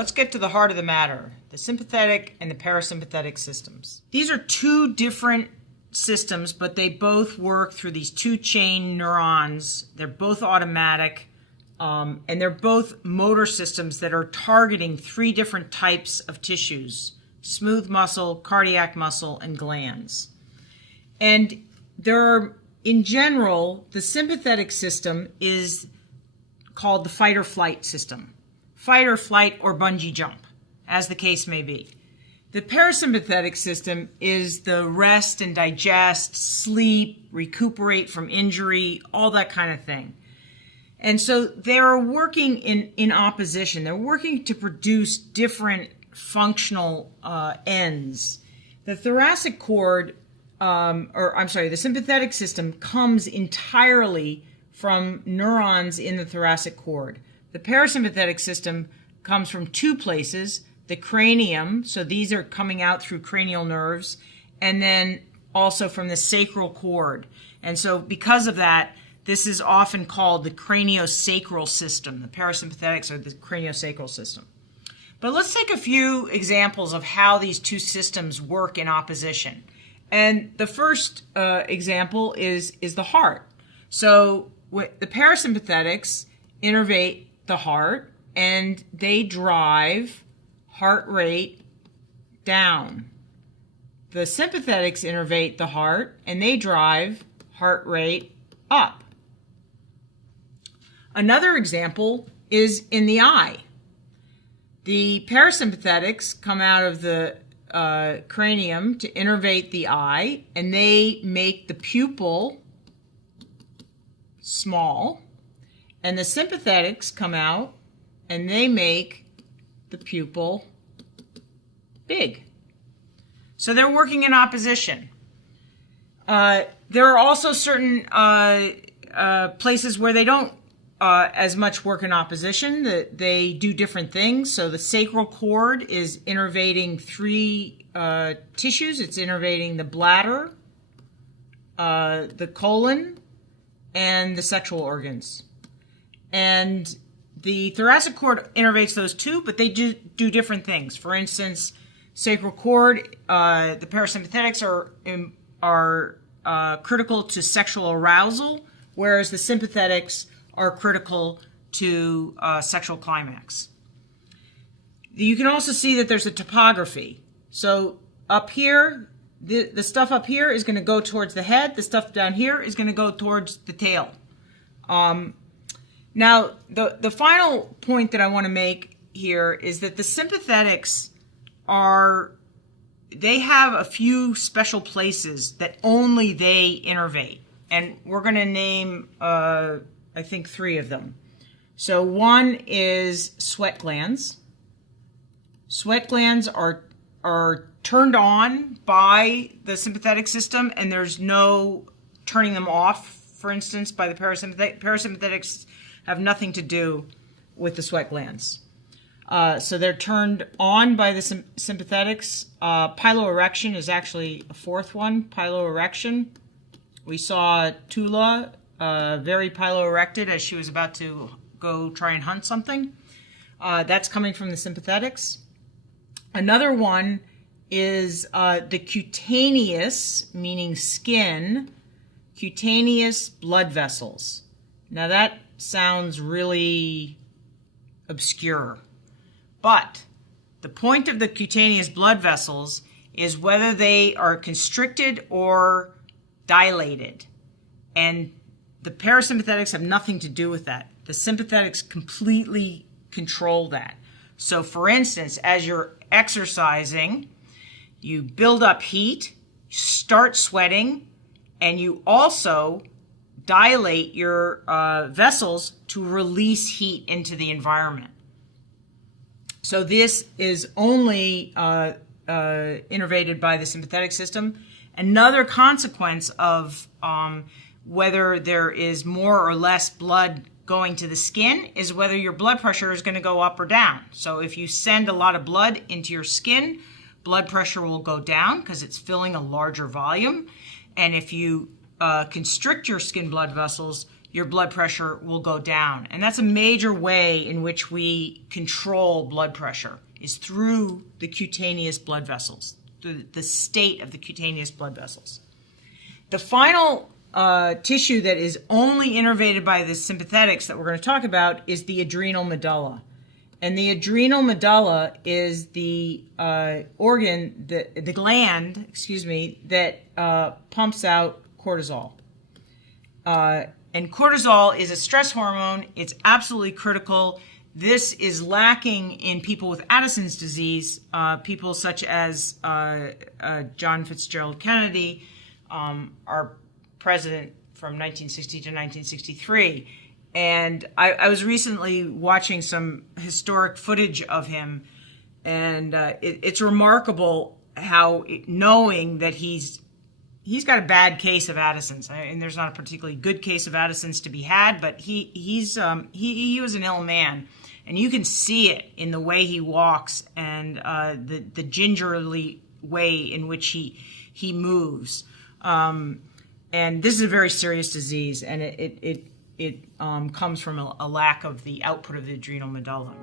let's get to the heart of the matter, the sympathetic and the parasympathetic systems. These are two different systems, but they both work through these two-chain neurons. They're both automatic, and they're both motor systems that are targeting three different types of tissues: smooth muscle, cardiac muscle, and glands. And in general, the sympathetic system is called the fight or flight system. Fight or flight or bungee jump, as the case may be. The parasympathetic system is the rest and digest, sleep, recuperate from injury, all that kind of thing. And so they're working in opposition. They're working to produce different functional ends. The thoracic cord, the sympathetic system comes entirely from neurons in the thoracic cord. The parasympathetic system comes from two places: the cranium, so these are coming out through cranial nerves, and then also from the sacral cord. And so because of that, this is often called the craniosacral system. The parasympathetics are the craniosacral system. But let's take a few examples of how these two systems work in opposition. And the first example is the heart. So the parasympathetics innervate the heart, and they drive heart rate down. The sympathetics innervate the heart, and they drive heart rate up. Another example is in the eye. The parasympathetics come out of the cranium to innervate the eye, and they make the pupil small, and the sympathetics come out and they make the pupil big. So they're working in opposition. There are also certain places where they don't as much work in opposition. They do different things. So the sacral cord is innervating three tissues. It's innervating the bladder, the colon, and the sexual organs. And the thoracic cord innervates those too, but they do different things. For instance, sacral cord, the parasympathetics are critical to sexual arousal, whereas the sympathetics are critical to sexual climax. You can also see that there's a topography. So up here, the stuff up here is going to go towards the head. The stuff down here is going to go towards the tail. Now, the final point that I want to make here is that the sympathetics they have a few special places that only they innervate. And we're going to name, I think, 3 of them. So one is sweat glands. Sweat glands are turned on by the sympathetic system, and there's no turning them off, for instance, by the parasympathetic. Parasympathetics have nothing to do with the sweat glands. So they're turned on by the sympathetics. Pilo Erection is actually a 4th one, Pilo Erection. We saw Tula very pilo erected as she was about to go try and hunt something. That's coming from the sympathetics. Another one is the cutaneous, meaning skin, cutaneous blood vessels. Now that sounds really obscure, but the point of the cutaneous blood vessels is whether they are constricted or dilated, and the parasympathetics have nothing to do with that. The sympathetics completely control that. So for instance, as you're exercising, you build up heat, start sweating, and you also dilate your vessels to release heat into the environment. So this is only innervated by the sympathetic system. Another consequence of whether there is more or less blood going to the skin is whether your blood pressure is going to go up or down. So if you send a lot of blood into your skin, blood pressure will go down because it's filling a larger volume. And if you constrict your skin blood vessels, your blood pressure will go down. And that's a major way in which we control blood pressure, is through the cutaneous blood vessels, the state of the cutaneous blood vessels. The final tissue that is only innervated by the sympathetics that we're going to talk about is the adrenal medulla. And the adrenal medulla is the organ, the gland, that pumps out cortisol. And cortisol is a stress hormone. It's absolutely critical. This is lacking in people with Addison's disease, people such as John Fitzgerald Kennedy, our president from 1960 to 1963. And I was recently watching some historic footage of him, and it's remarkable how, knowing that he's got a bad case of Addison's, and there's not a particularly good case of Addison's to be had, but he was an ill man, and you can see it in the way he walks and the gingerly way in which he moves. And this is a very serious disease, and it comes from a lack of the output of the adrenal medulla.